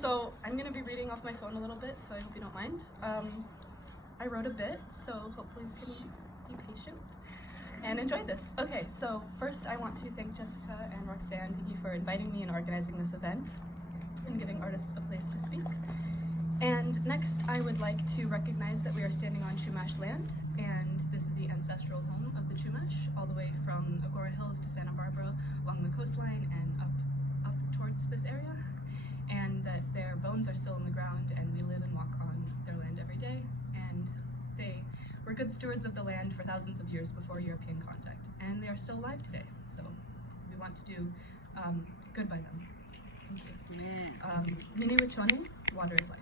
So I'm going to be reading off my phone a little bit, so I hope you don't mind. I wrote a bit, so hopefully you can be patient and enjoy this. Okay, so first I want to thank Jessica and Roxanne. Thank you for inviting me and organizing this event and giving artists a place to speak. And next I would like to recognize that we are standing on Chumash land, and this is the ancestral home of the Chumash, all the way from Agora Hills to Santa Barbara, along the coastline and up towards this area. And that their bones are still in the ground, and we live and walk on their land every day, and they were good stewards of the land for thousands of years before European contact, and they are still alive today, so we want to do good by them. Thank you. Mini Wichone, water is life.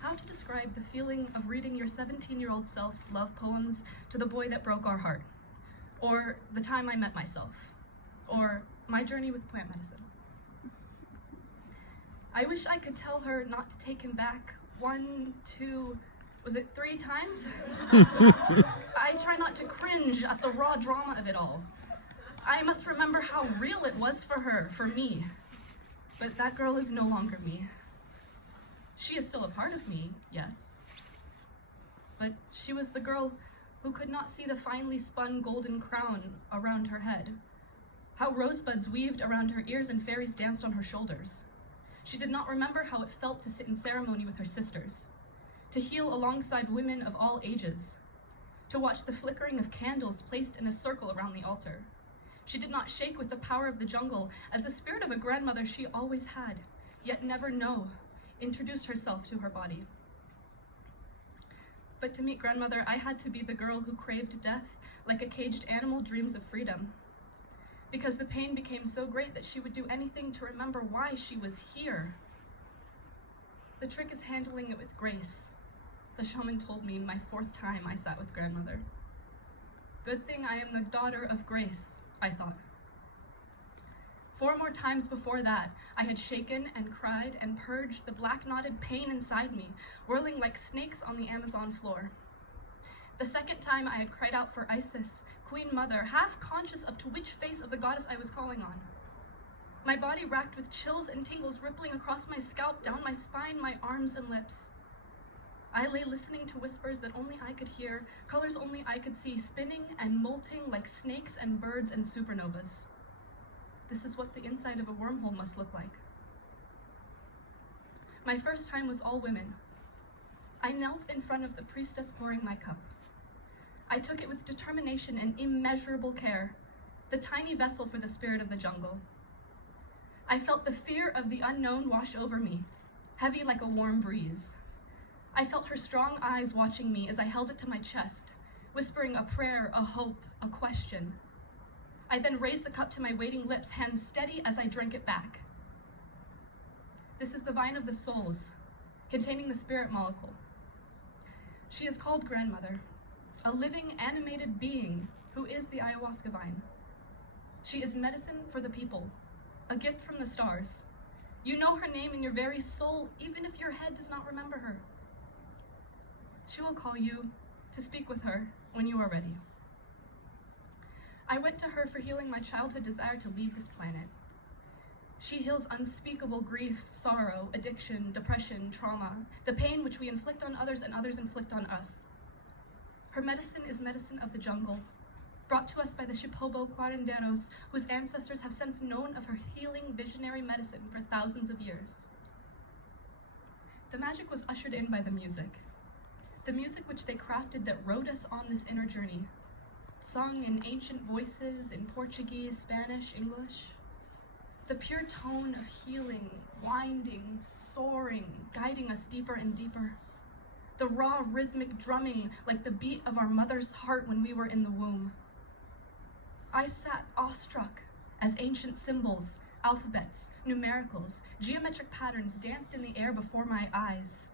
How to describe the feeling of reading your 17-year-old self's love poems to the boy that broke our heart? Or the time I met myself, or my journey with plant medicine. I wish I could tell her not to take him back 1, 2, was it 3 times? I try not to cringe at the raw drama of it all. I must remember how real it was for her, for me. But that girl is no longer me. She is still a part of me, yes. But she was the girl who could not see the finely spun golden crown around her head, how rosebuds weaved around her ears and fairies danced on her shoulders. She did not remember how it felt to sit in ceremony with her sisters, to heal alongside women of all ages, to watch the flickering of candles placed in a circle around the altar. She did not shake with the power of the jungle as the spirit of a grandmother she always had, yet never know, introduced herself to her body. But to meet grandmother, I had to be the girl who craved death like a caged animal dreams of freedom. Because the pain became so great that she would do anything to remember why she was here. The trick is handling it with grace. The shaman told me my 4th time I sat with grandmother. Good thing I am the daughter of grace, I thought. 4 more times before that, I had shaken and cried and purged the black knotted pain inside me, whirling like snakes on the Amazon floor. The 2nd time I had cried out for Isis, Queen Mother, half conscious of to which face of the goddess I was calling on. My body racked with chills and tingles rippling across my scalp, down my spine, my arms and lips. I lay listening to whispers that only I could hear, colors only I could see, spinning and molting like snakes and birds and supernovas. This is what the inside of a wormhole must look like. My first time was all women. I knelt in front of the priestess pouring my cup. I took it with determination and immeasurable care, the tiny vessel for the spirit of the jungle. I felt the fear of the unknown wash over me, heavy like a warm breeze. I felt her strong eyes watching me as I held it to my chest, whispering a prayer, a hope, a question. I then raised the cup to my waiting lips, hands steady as I drank it back. This is the vine of the souls, containing the spirit molecule. She is called grandmother, a living, animated being who is the ayahuasca vine. She is medicine for the people, a gift from the stars. You know her name in your very soul, even if your head does not remember her. She will call you to speak with her when you are ready. I went to her for healing my childhood desire to leave this planet. She heals unspeakable grief, sorrow, addiction, depression, trauma, the pain which we inflict on others and others inflict on us. Her medicine is medicine of the jungle, brought to us by the Shipobo Cuarenderos, whose ancestors have since known of her healing visionary medicine for thousands of years. The magic was ushered in by the music which they crafted that rode us on this inner journey, sung in ancient voices in Portuguese, Spanish, English. The pure tone of healing, winding, soaring, guiding us deeper and deeper. The raw rhythmic drumming like the beat of our mother's heart when we were in the womb. I sat awestruck as ancient symbols, alphabets, numericals, geometric patterns danced in the air before my eyes.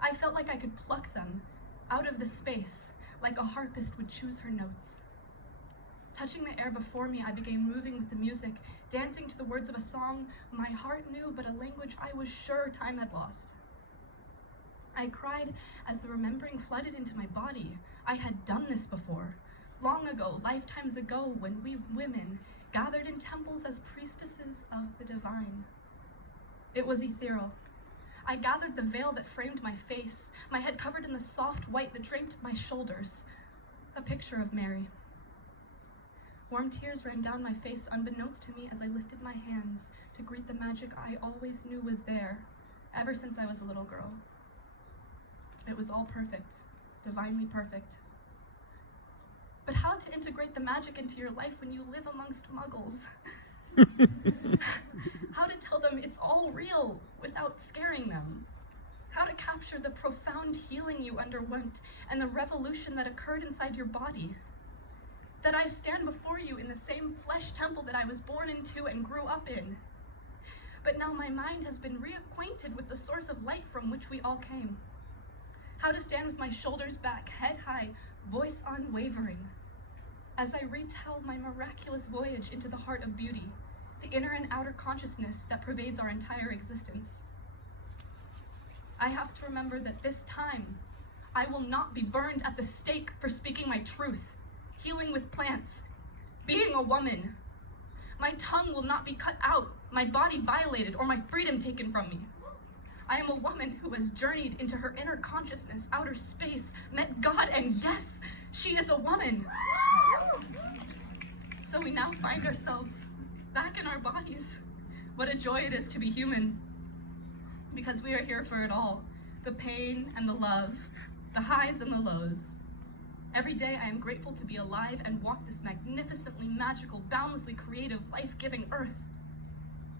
I felt like I could pluck them out of the space, like a harpist would choose her notes. Touching the air before me, I began moving with the music, dancing to the words of a song my heart knew, but a language I was sure time had lost. I cried as the remembering flooded into my body. I had done this before. long ago, lifetimes ago, when we women gathered in temples as priestesses of the divine. It was ethereal. I gathered the veil that framed my face, my head covered in the soft white that draped my shoulders, a picture of Mary. Warm tears ran down my face unbeknownst to me as I lifted my hands to greet the magic I always knew was there, ever since I was a little girl. It was all perfect, divinely perfect. But how to integrate the magic into your life when you live amongst muggles? How to tell them it's all real without scaring them? How to capture the profound healing you underwent and the revolution that occurred inside your body? That I stand before you in the same flesh temple that I was born into and grew up in. But now my mind has been reacquainted with the source of light from which we all came. How to stand with my shoulders back, head high, voice unwavering, as I retell my miraculous voyage into the heart of beauty, the inner and outer consciousness that pervades our entire existence. I have to remember that this time, I will not be burned at the stake for speaking my truth, healing with plants, being a woman. My tongue will not be cut out, my body violated, or my freedom taken from me. I am a woman who has journeyed into her inner consciousness, outer space, met God, and yes, she is a woman. So we now find ourselves back in our bodies. What a joy it is to be human, because we are here for it all, the pain and the love, the highs and the lows. Every day I am grateful to be alive and walk this magnificently magical, boundlessly creative, life-giving earth.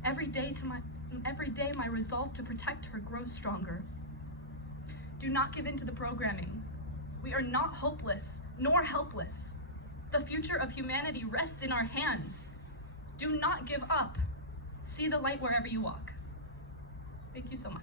Every day my resolve to protect her grows stronger. Do not give in to the programming. We are not hopeless, nor helpless. The future of humanity rests in our hands. Do not give up. See the light wherever you walk. Thank you so much.